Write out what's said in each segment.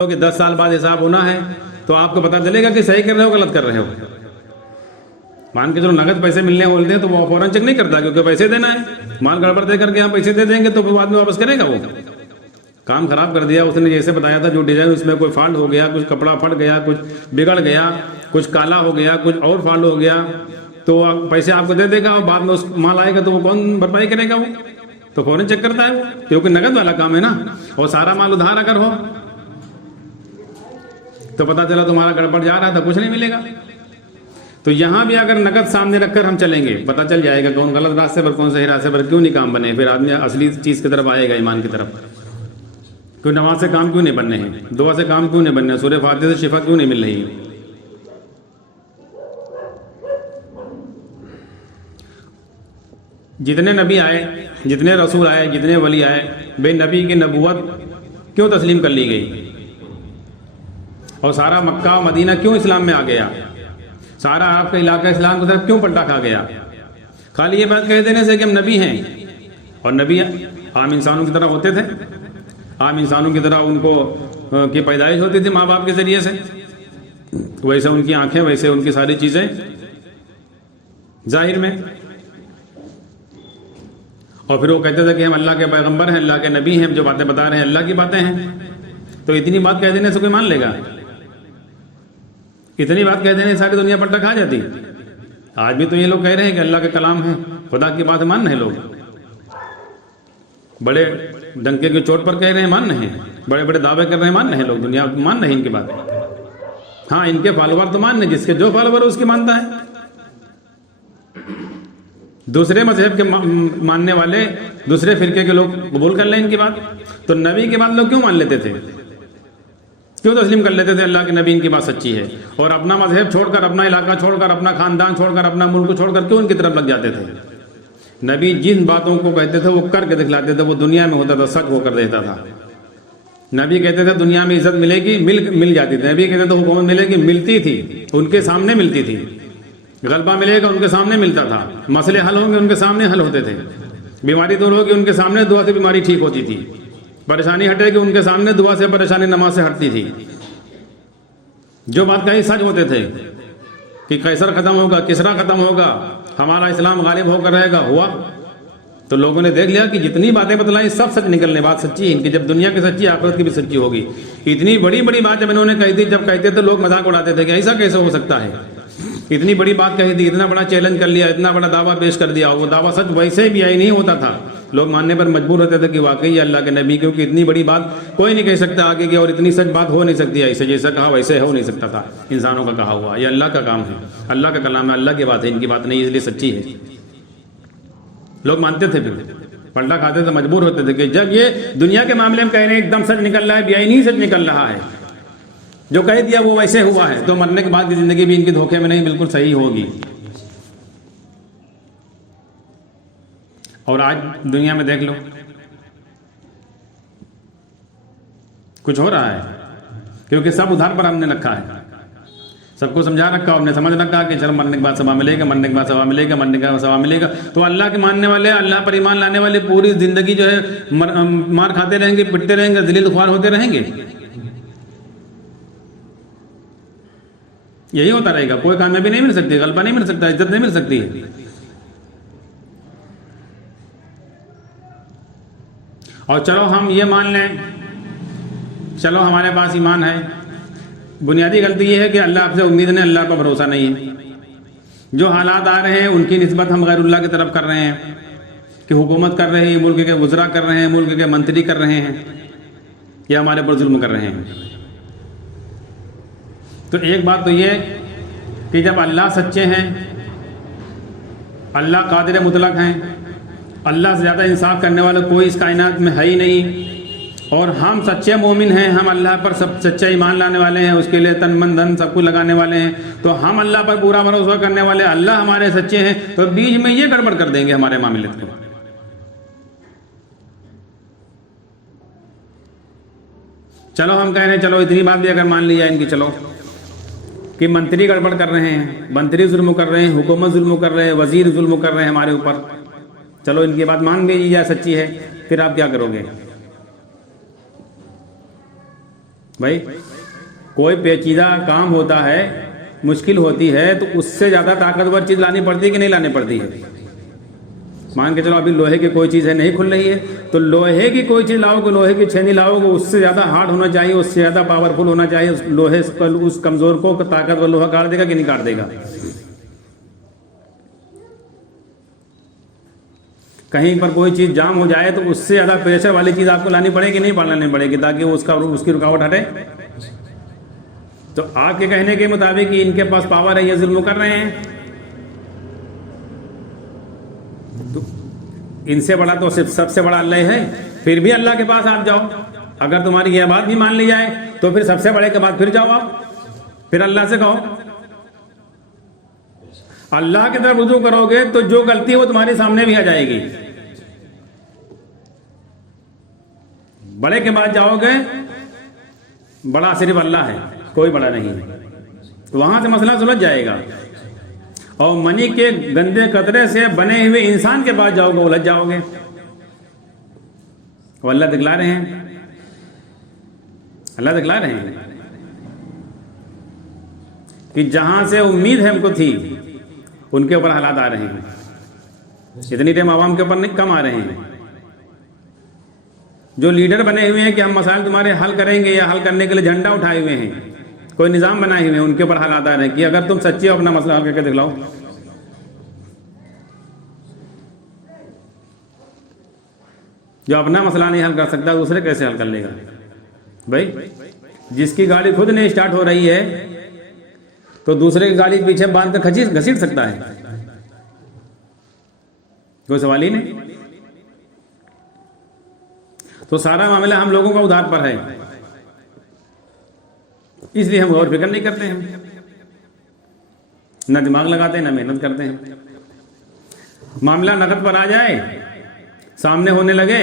کہ 10 سال بعد حساب ہونا ہے تو آپ کو پتہ چلے گا کہ صحیح کر رہے ہو غلط کر رہے ہو. مان کے چلو نقد پیسے ملنے بولتے ہیں تو وہ فوراً چیک نہیں کرتا کیونکہ پیسے دینا ہے. مال گڑبڑ دے کر کے ہم پیسے دے دیں گے تو بعد میں واپس کرے گا. وہ کام خراب کر دیا اس نے جیسے بتایا تھا جو ڈیزائن اس میں کوئی فالٹ ہو گیا, کچھ کپڑا پھٹ گیا, کچھ بگڑ گیا, کچھ کالا ہو گیا, کچھ اور فالٹ ہو گیا تو پیسے آپ کو دے دے گا اور بعد میں اس مال آئے گا تو وہ کون بھرپائی کرے گا؟ وہ تو فوراً چیک کرتا ہے وہ, کیونکہ نقد والا کام ہے نا. اور سارا مال ادھار اگر ہو تو پتہ چلا تمہارا گڑبڑ جا رہا تھا کچھ نہیں ملے گا. تو یہاں بھی اگر نقد سامنے رکھ کر ہم چلیں گے پتہ چل جائے گا کون غلط راستے پر کون صحیح راستے پر, کیوں نہیں کام بنے. پھر آدمی اصلی چیز کی طرف آئے گا, ایمان کی طرف. کوئی نماز سے کام کیوں نہیں بننے ہیں, دعا سے کام کیوں نہیں بننے ہیں, سورہ فاتحہ سے شفا کیوں نہیں مل رہی ہے. جتنے نبی آئے, جتنے رسول آئے, جتنے ولی آئے, بے نبی کی نبوت کیوں تسلیم کر لی گئی؟ اور سارا مکہ و مدینہ کیوں اسلام میں آ گیا؟ سارا آپ کا علاقہ اسلام کی طرف کیوں پلٹا کھا گیا؟ خالی یہ بات کہہ دینے سے کہ ہم نبی ہیں. اور نبی عام انسانوں کی طرح ہوتے تھے, عام انسانوں کی طرح ان کو کی پیدائش ہوتی تھی ماں باپ کے ذریعے سے, ویسے ان کی آنکھیں, ویسے ان کی ساری چیزیں ظاہر میں. اور پھر وہ کہتے تھے کہ ہم اللہ کے پیغمبر ہیں, اللہ کے نبی ہیں, جو باتیں بتا رہے ہیں اللہ کی باتیں ہیں. تو اتنی بات کہہ دینے سے کوئی مان لے گا؟ اتنی بات کہہ دینے سے ساری دنیا پلٹا کھا جاتی. آج بھی تو یہ لوگ کہہ رہے ہیں کہ اللہ کا کلام ہے, خدا کی بات مان رہے ہیں لوگ, بڑے ڈنکے کی چوٹ پر کہہ رہے ہیں مان رہے ہیں, بڑے بڑے دعوے کر رہے ہیں مان رہے ہیں لوگ, دنیا مان رہے ہیں ان کی بات. ہاں ان کے فالوور تو مان رہے, جس کے جو فالوور اس کی مانتا ہے. دوسرے مذہب کے ماننے والے, دوسرے فرقے کے لوگ قبول کر لیں ان کی بات. تو نبی کی بات لوگ کیوں مان لیتے تھے, کیوں تسلیم کر لیتے تھے اللہ کے نبی ان کی بات سچی ہے؟ اور اپنا مذہب چھوڑ کر, اپنا علاقہ چھوڑ کر, اپنا خاندان چھوڑ کر, اپنا ملک چھوڑ کر کیوں ان کی طرف لگ جاتے تھے؟ نبی جن باتوں کو کہتے تھے وہ کر کے دکھلاتے تھے, وہ دنیا میں ہوتا تھا سچ ہو کر دیتا تھا. نبی کہتے تھے دنیا میں عزت ملے گی, مل جاتی تھی. نبی کہتے تھے حکومت ملے گی, ملتی تھی, ان کے سامنے ملتی تھی. غلبہ ملے گا ان کے سامنے ملتا تھا. مسئلے حل ہوں گے ان کے سامنے حل ہوتے تھے. بیماری دور ہوگی ان کے سامنے دعا سے بیماری ٹھیک ہوتی تھی. پریشانی ہٹے گی ان کے سامنے دعا سے پریشانی نماز سے ہٹتی تھی. جو بات کہیں سچ ہوتے تھے کہ قیصر ختم ہوگا, کسرا ختم ہوگا, ہمارا اسلام غالب ہو کر رہے گا. ہوا تو لوگوں نے دیکھ لیا کہ جتنی باتیں بتلائیں سب سچ نکلنے. بات سچی ہے ان کی, جب دنیا کی سچی آخرت کی بھی سچی ہوگی. اتنی بڑی بڑی بات جب انہوں نے کہی تھی, جب کہتے تھے لوگ مذاق اڑاتے تھے کہ ایسا کیسے ہو سکتا ہے. اتنی بڑی بات کہی تھی, اتنا بڑا چیلنج کر لیا, اتنا بڑا دعویٰ پیش کر دیا, وہ دعویٰ سچ ویسے بھی نہیں ہوتا تھا. لوگ ماننے پر مجبور ہوتے تھے کہ واقعی اللہ کے نبی, کیونکہ اتنی بڑی بات کوئی نہیں کہہ سکتا آگے کی, اور اتنی سچ بات ہو نہیں سکتی. ایسے جیسا کہا ویسے ہو نہیں سکتا تھا, انسانوں کا کہا ہوا. یہ اللہ کا کام ہے, اللہ کا کلام ہے, اللہ کی بات ہے, ان کی بات نہیں, اس لیے سچی ہے. لوگ مانتے تھے, پھر پلٹا کھاتے تھے, مجبور ہوتے تھے کہ جب یہ دنیا کے معاملے میں کہہ رہے ہیں ایک دم سچ نکل رہا ہے, بیائی نہیں سچ نکل رہا ہے, جو کہہ دیا وہ ویسے ہوا ہے, تو مرنے کے بعد کی زندگی بھی ان کی دھوکے میں نہیں, بالکل صحیح ہوگی. اور آج دنیا میں دیکھ لو کچھ ہو رہا ہے, کیونکہ سب ادھار پر ہم نے رکھا ہے, سب کو سمجھا رکھا, ہم نے سمجھ رکھا کہ چل مرنے کے بعد سوا ملے گا, مرنے کے بعد سوا ملے گا, مرنے کے بعد سوا ملے گا. تو اللہ کے ماننے والے, اللہ پر ایمان لانے والے پوری زندگی جو ہے مار کھاتے رہیں گے, پٹتے رہیں گے, ذلیل خوار ہوتے رہیں گے. یہی ہوتا رہے گا. کوئی کامیابی نہیں مل سکتی, غلبہ نہیں مل سکتا, عزت نہیں مل سکتی. اور چلو ہم یہ مان لیں, چلو ہمارے پاس ایمان ہے. بنیادی غلطی یہ ہے کہ اللہ آپ سے امید نہیں, اللہ پر بھروسہ نہیں ہے. جو حالات آ رہے ہیں ان کی نسبت ہم غیر اللہ کی طرف کر رہے ہیں کہ حکومت کر رہے ہیں, ملک کے وزراء کر رہے ہیں, ملک کے منتری کر رہے ہیں, یا ہمارے پر ظلم کر رہے ہیں. تو ایک بات تو یہ کہ جب اللہ سچے ہیں, اللہ قادر مطلق ہیں, اللہ سے زیادہ انصاف کرنے والا کوئی اس کائنات میں ہے ہی نہیں, اور ہم سچے مومن ہیں, ہم اللہ پر سب سچے ایمان لانے والے ہیں, اس کے لیے تن من دھن سب کچھ لگانے والے ہیں, تو ہم اللہ پر پورا بھروسہ کرنے والے, اللہ ہمارے سچے ہیں, تو بیچ میں یہ گڑبڑ کر دیں گے ہمارے معاملے کو. چلو ہم کہہ رہے ہیں, چلو اتنی بات بھی اگر مان لی جائے ان کی, چلو کہ منتری گڑبڑ کر رہے ہیں, منتری ظلم کر رہے ہیں, حکومت ظلم کر رہے ہیں, وزیر ظلم کر رہے ہیں ہمارے اوپر, چلو ان کی بات مان گئی یا سچی ہے, پھر آپ کیا کرو گے؟ بھائی کوئی پیچیدہ کام ہوتا ہے، مشکل ہوتی ہے، تو اس سے زیادہ طاقتور چیز لانی پڑتی ہے کہ نہیں لانی پڑتی ہے؟ مان کے چلو ابھی لوہے کی کوئی چیز ہے نہیں کھل رہی ہے، تو لوہے کی کوئی چیز لاؤ گے، لوہے کی چھینی لاؤ گے، اس سے زیادہ ہارڈ ہونا چاہیے، اس سے زیادہ پاورفل ہونا چاہیے، اس لوہے پر اس کمزور کو طاقتور لوہا کاٹ دے گا کہ نہیں کاٹ دے گا؟ کہیں پر کوئی چیز جام ہو جائے تو اس سے زیادہ پریشر والی چیز آپ کو لانی پڑے گی نہیں لانی پڑے گی تاکہ اس کی رکاوٹ ہٹے؟ تو آپ کے کہنے کے مطابق ان کے پاس پاور ہے، یہ ظلم کر رہے ہیں، تو ان سے بڑا تو سب سے بڑا اللہ ہے، پھر بھی اللہ کے پاس آپ جاؤ، اگر تمہاری یہ بات بھی مان لی جائے تو پھر سب سے بڑے کے بعد پھر جاؤ آپ، پھر اللہ سے کہو، اللہ کی طرف رجوع کرو گے تو جو غلطی ہے وہ تمہارے سامنے بھی آ جائے گی، بڑے کے بعد جاؤ گے، بڑا صرف اللہ ہے، کوئی بڑا نہیں، وہاں سے مسئلہ سلجھ جائے گا، اور منی کے گندے قطرے سے بنے ہوئے انسان کے پاس جاؤ گے الجھ جاؤ گے۔ وہ اللہ دکھلا رہے ہیں، اللہ دکھلا رہے ہیں کہ جہاں سے امید ہم کو تھی ان کے اوپر حالات آ رہے ہیں، اتنی ٹائم عوام کے اوپر کم آ رہے ہیں۔ جو لیڈر بنے ہوئے ہیں کہ ہم مسائل تمہارے حل کریں گے، یا حل کرنے کے لیے جھنڈا اٹھائے ہوئے ہیں، کوئی نظام بنائے ہوئے ہیں، ان کے اوپر حالات آ رہے ہیں کہ اگر تم سچے ہو اپنا مسئلہ حل کر کے دکھلاؤ۔ جو اپنا مسئلہ نہیں حل کر سکتا دوسرے کیسے حل کر لے گا؟ بھائی جس کی گاڑی خود نہیں اسٹارٹ ہو رہی ہے تو دوسرے کی گاڑی پیچھے باندھ کر گھسیٹ سکتا ہے؟ کوئی سوال ہی نہیں۔ تو سارا معاملہ ہم لوگوں کا ادھار پر ہے، اس لیے ہم غور فکر نہیں کرتے ہیں، نہ دماغ لگاتے ہیں نہ محنت کرتے ہیں۔ معاملہ نقد پر آ جائے، سامنے ہونے لگے،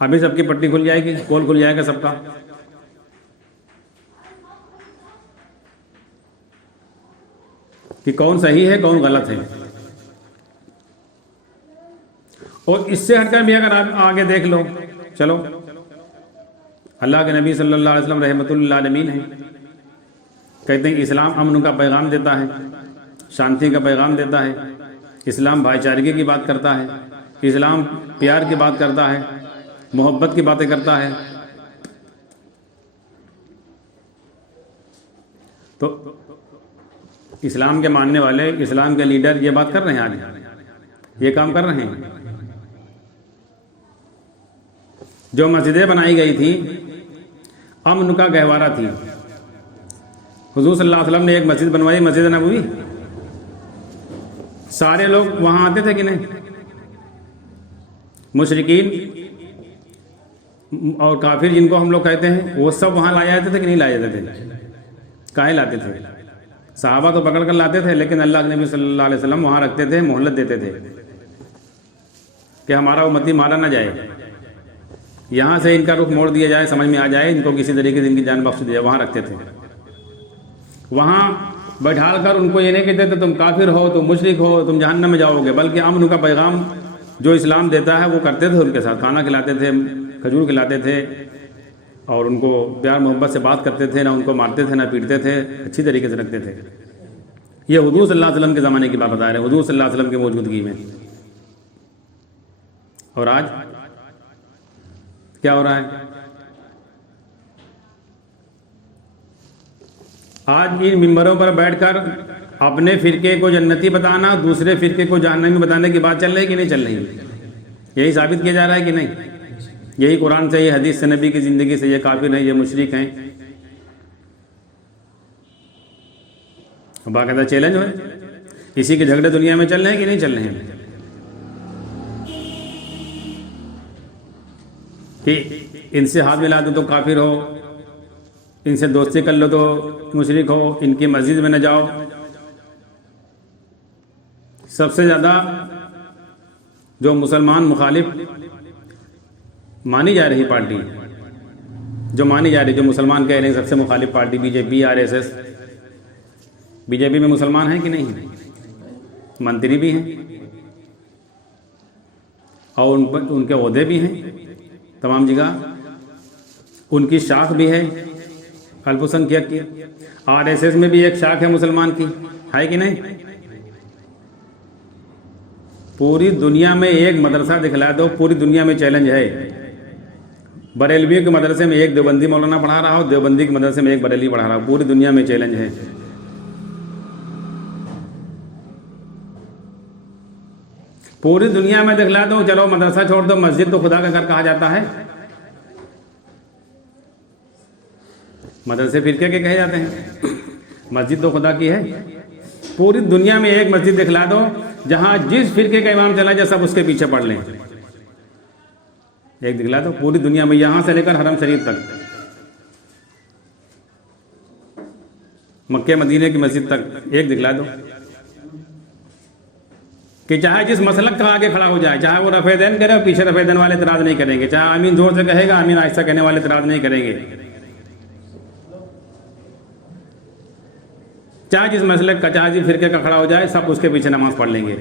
ابھی سب کی پٹی کھل جائے گی، پول کھل جائے گا سب کا۔ کہ کون صحیح ہے کون غلط ہے۔ اور اس سے ہٹ کر بھی اگر آپ آگے دیکھ لو، چلو اللہ کے نبی صلی اللہ علیہ وسلم رحمۃ اللہ علیہ ہیں، کہتے ہیں اسلام امن کا پیغام دیتا ہے، شانتی کا پیغام دیتا ہے، اسلام بھائی چارگی کی بات کرتا ہے، اسلام پیار کی بات کرتا ہے، محبت کی باتیں کرتا ہے۔ تو اسلام کے ماننے والے، اسلام کے لیڈر یہ بات کر رہے ہیں، آج یہ کام کر رہے ہیں۔ جو مسجدیں بنائی گئی تھی امن کا گہوارہ تھی، حضور صلی اللہ علیہ وسلم نے ایک مسجد بنوائی، مسجد نبوی، سارے لوگ وہاں آتے تھے کہ نہیں؟ مشرکین اور کافر جن کو ہم لوگ کہتے ہیں، وہ سب وہاں لائے جاتے تھے کہ نہیں لائے جاتے تھے؟ کاہے لاتے تھے؟ صحابہ تو پکڑ کر لاتے تھے، لیکن اللہ کے نبی صلی اللہ علیہ وسلم وہاں رکھتے تھے، مہلت دیتے تھے کہ ہمارا امتی مارا نہ جائے، یہاں سے ان کا رخ موڑ دیا جائے، سمجھ میں آ جائے، ان کو کسی طریقے سے ان کی جان بخش دی جائے، وہاں رکھتے تھے۔ وہاں بیٹھا کر ان کو یہ نہیں کہتے تھے تم کافر ہو، تم مشرک ہو، تم جہنم میں جاؤ گے، بلکہ امن کا پیغام جو اسلام دیتا ہے وہ کرتے تھے، ان کے ساتھ کھانا کھلاتے تھے، کھجور کھلاتے تھے، اور ان کو پیار محبت سے بات کرتے تھے، نہ ان کو مارتے تھے نہ پیٹتے تھے، اچھی طریقے سے رکھتے تھے۔ یہ حضور صلی اللہ علیہ وسلم کے زمانے کی بات بتا رہے ہیں، حضور صلی اللہ علیہ وسلم کی موجودگی میں۔ اور آج کیا ہو رہا ہے؟ آج ان ممبروں پر بیٹھ کر اپنے فرقے کو جنتی بتانا، دوسرے فرقے کو جہنمی بتانے کی بات چل رہی کہ نہیں چل رہی؟ یہی ثابت کیا جا رہا ہے کہ نہیں؟ یہی قرآن سے، یہ حدیث سے، نبی کی زندگی سے، یہ کافر ہیں، یہ مشرک ہیں، باقاعدہ چیلنج ہے۔ اسی کے جھگڑے دنیا میں چل رہے ہیں کہ نہیں چل رہے ہیں؟ کہ ان سے ہاتھ ملا دو تو کافر ہو، ان سے دوستی کر لو تو مشرک ہو، ان کی مسجد میں نہ جاؤ۔ سب سے زیادہ جو مسلمان مخالف مانی جا رہی پارٹی، جو مانی جا رہی، جو مسلمان کہہ رہے ہیں سب سے مخالف پارٹی، بی جے پی، RSS۔ بی جے پی میں مسلمان ہیں کہ نہیں ہیں؟ منتری بھی ہیں اور ان کے عہدے بھی ہیں تمام جگہ، ان کی شاخ بھی ہے الپسنکھیک کی. RSS میں بھی ایک شاخ ہے مسلمان کی, ہے کہ نہیں؟ پوری دنیا میں ایک مدرسہ دکھلا دو, پوری دنیا میں چیلنج ہے. بریلویوں کے مدرسے میں ایک دیوبندی مولانا پڑھا رہا ہو, دیوبندی کے مدرسے میں ایک بریلوی پڑھا رہا ہو, پوری دنیا میں چیلنج ہے. پوری دنیا میں دکھلا دو, چلو مدرسہ چھوڑ دو, مسجد تو خدا کا گھر کہا جاتا ہے, مدرسے فرقے کے کہے جاتے ہیں, مسجد تو خدا کی ہے. پوری دنیا میں ایک مسجد دکھلا دو جہاں جس فرقے کا امام چلا جائے سب اس کے پیچھے پڑھ لیں. ایک دکھلا دو پوری دنیا میں, یہاں سے لے کر حرم شریف تک, مکہ مدینے کی مسجد تک, ایک دکھلا دو کہ چاہے جس مسلک کا آگے کھڑا ہو جائے, چاہے وہ رفع دین کرے اور پیچھے رفع دین والے اعتراض نہیں کریں گے, چاہے آمین زور سے کہے گا, آمین آہستہ کہنے والے اعتراض نہیں کریں گے, چاہے جس مسلک کا, چاہے جس فرقے کا کھڑا ہو جائے سب اس کے پیچھے نماز پڑھ لیں گے.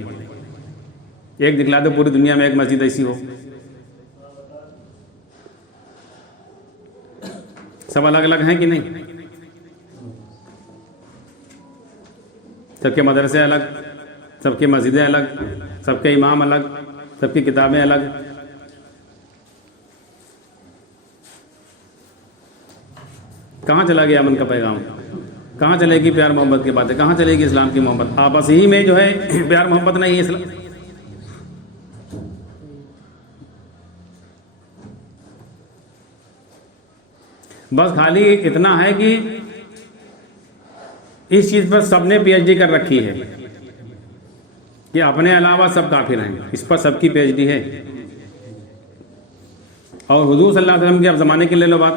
ایک دکھلا دو پوری دنیا میں ایک مسجد ایسی ہو. سب الگ الگ ہیں کہ نہیں؟ سب کے مدرسے الگ, سب کی مسجدیں الگ, سب کے امام الگ, سب کی کتابیں الگ. کہاں چلا گیا امن کا پیغام؟ کہاں چلے گی پیار محبت کی باتیں؟ کہاں چلے گی اسلام کی محبت؟ آپس ہی میں جو ہے پیار محبت نہیں ہے اسلام. بس خالی اتنا ہے کہ اس چیز پر سب نے پی ایچ ڈی کر رکھی ہے کہ اپنے علاوہ سب کافر ہیں, اس پر سب کی پی ایچ ڈی ہے. اور حضور صلی اللہ علیہ وسلم کے اب زمانے کی لے لو بات,